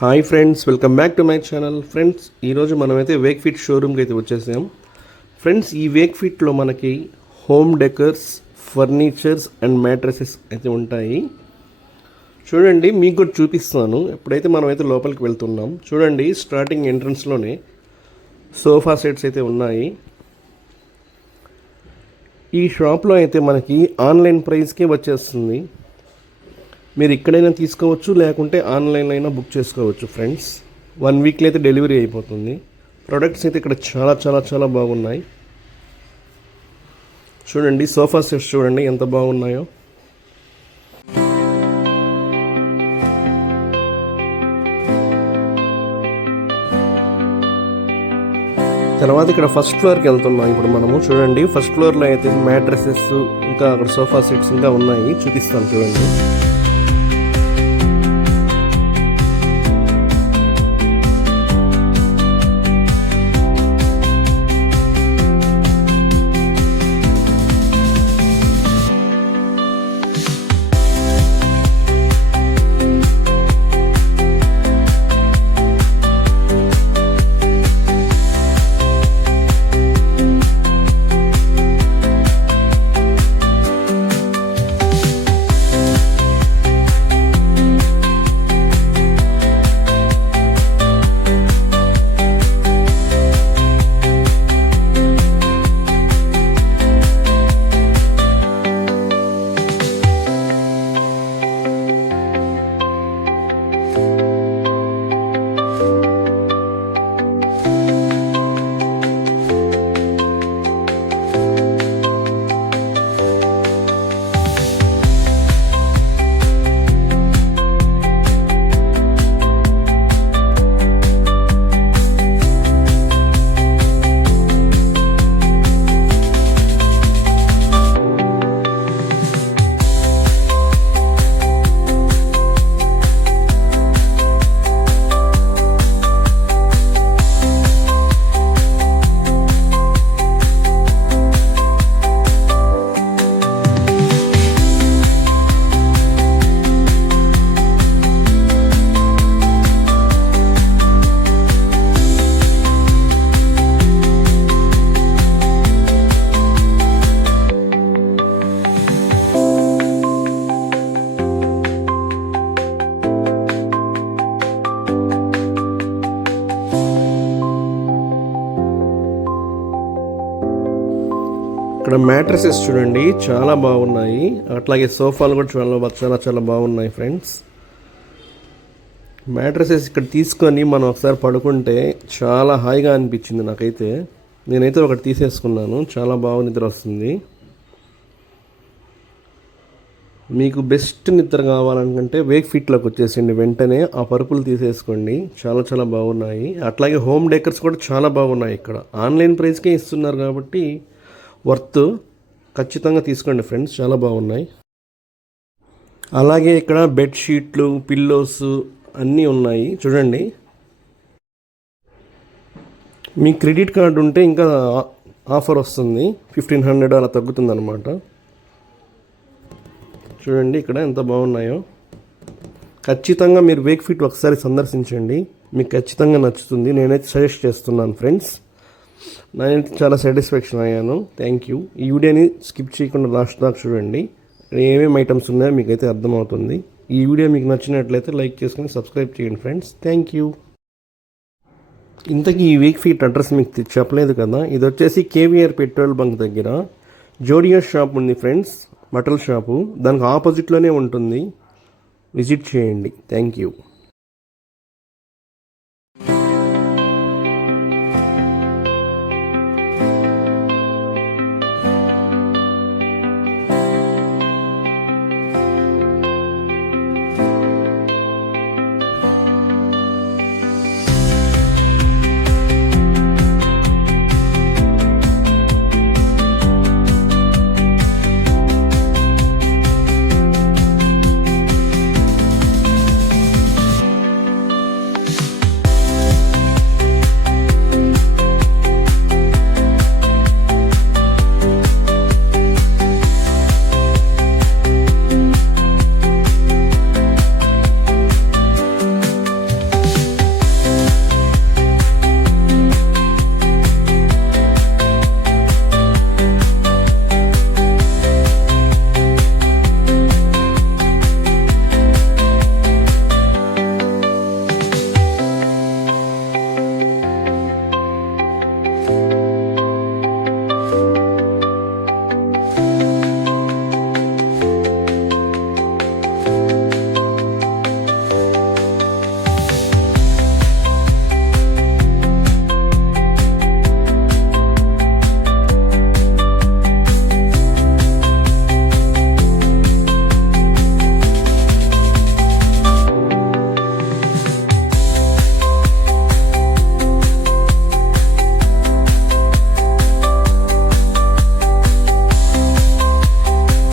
Hi friends, welcome back to my channel. Friends, ఈరోజు మనమైతే Wake fit షోరూమ్కి అయితే వచ్చేసాం. ఫ్రెండ్స్, ఈ వేక్ ఫిట్లో మనకి home decors, furnitures and mattresses అయితే ఉంటాయి. చూడండి, మీకు కూడా చూపిస్తాను. ఎప్పుడైతే మనమైతే లోపలికి వెళ్తున్నాం, చూడండి స్టార్టింగ్ ఎంట్రన్స్లోనే సోఫా సెట్స్ అయితే ఉన్నాయి. ఈ షాప్లో అయితే మనకి ఆన్లైన్ ప్రైస్కే వచ్చేస్తుంది. మీరు ఇక్కడైనా తీసుకోవచ్చు, లేకుంటే ఆన్లైన్లో అయినా బుక్ చేసుకోవచ్చు. ఫ్రెండ్స్, 1 వీక్లో అయితే డెలివరీ అయిపోతుంది. ప్రొడక్ట్స్ అయితే ఇక్కడ చాలా చాలా చాలా బాగున్నాయి. చూడండి, సోఫా సెట్స్ చూడండి ఎంత బాగున్నాయో. తర్వాత ఇక్కడ ఫస్ట్ ఫ్లోర్కి వెళ్తున్నాం ఇప్పుడు మనము. చూడండి, ఫస్ట్ ఫ్లోర్లో అయితే మ్యాట్రసెస్, ఇంకా అక్కడ సోఫా సెట్స్ ఇంకా ఉన్నాయి, చూపిస్తాను చూడండి. ఇక్కడ మ్యాట్రసెస్ చూడండి చాలా బాగున్నాయి. అట్లాగే సోఫాలు కూడా చాలా చాలా చాలా బాగున్నాయి. ఫ్రెండ్స్, మ్యాట్రసెస్ ఇక్కడ తీసుకొని మనం ఒకసారి పడుకుంటే చాలా హాయిగా అనిపించింది నాకైతే. నేనైతే ఒకటి తీసేసుకున్నాను, చాలా బాగా నిద్ర వస్తుంది. మీకు బెస్ట్ నిద్ర కావాలనుకుంటే వేక్ ఫిట్లోకి వచ్చేసిండి, వెంటనే ఆ పరుపులు తీసేసుకోండి, చాలా చాలా బాగున్నాయి. అట్లాగే హోమ్ డెకర్స్ కూడా చాలా బాగున్నాయి. ఇక్కడ ఆన్లైన్ ప్రైస్కే ఇస్తున్నారు కాబట్టి వర్త్, ఖచ్చితంగా తీసుకోండి ఫ్రెండ్స్, చాలా బాగున్నాయి. అలాగే ఇక్కడ బెడ్షీట్లు, పిల్లోస్ అన్నీ ఉన్నాయి. చూడండి, మీ క్రెడిట్ కార్డు ఉంటే ఇంకా ఆఫర్ వస్తుంది, 1500 అలా తగ్గుతుంది అనమాట. చూడండి ఇక్కడ ఎంత బాగున్నాయో. ఖచ్చితంగా మీరు వేక్ ఫిట్ ఒకసారి సందర్శించండి, మీకు ఖచ్చితంగా నచ్చుతుంది. నేనైతే సజెస్ట్ చేస్తున్నాను ఫ్రెండ్స్. నేనైతే చాలా సాటిస్ఫాక్షన్ అయ్యాను. Thank you. ఈ వీడియోని స్కిప్ చేయకుండా లాస్ట్ దాకా చూడండి, ఏమేమి ఐటమ్స్ ఉన్నాయో మీకైతే అర్థమవుతుంది. ఈ వీడియో మీకు నచ్చినట్లయితే లైక్ చేసుకొని సబ్స్క్రైబ్ చేయండి ఫ్రెండ్స్. Thank you. ఇంతకీ ఈ వేక్ ఫిట్ అడ్రస్ మీకు చెప్పలేదు కదా, ఇది వచ్చేసి కేవీఆర్ పెట్రోల్ బంక్ దగ్గర జోడియో షాప్ ఉంది ఫ్రెండ్స్, బట్టల షాపు. దానికి ఆపోజిట్లోనే ఉంటుంది, విజిట్ చేయండి. Thank you.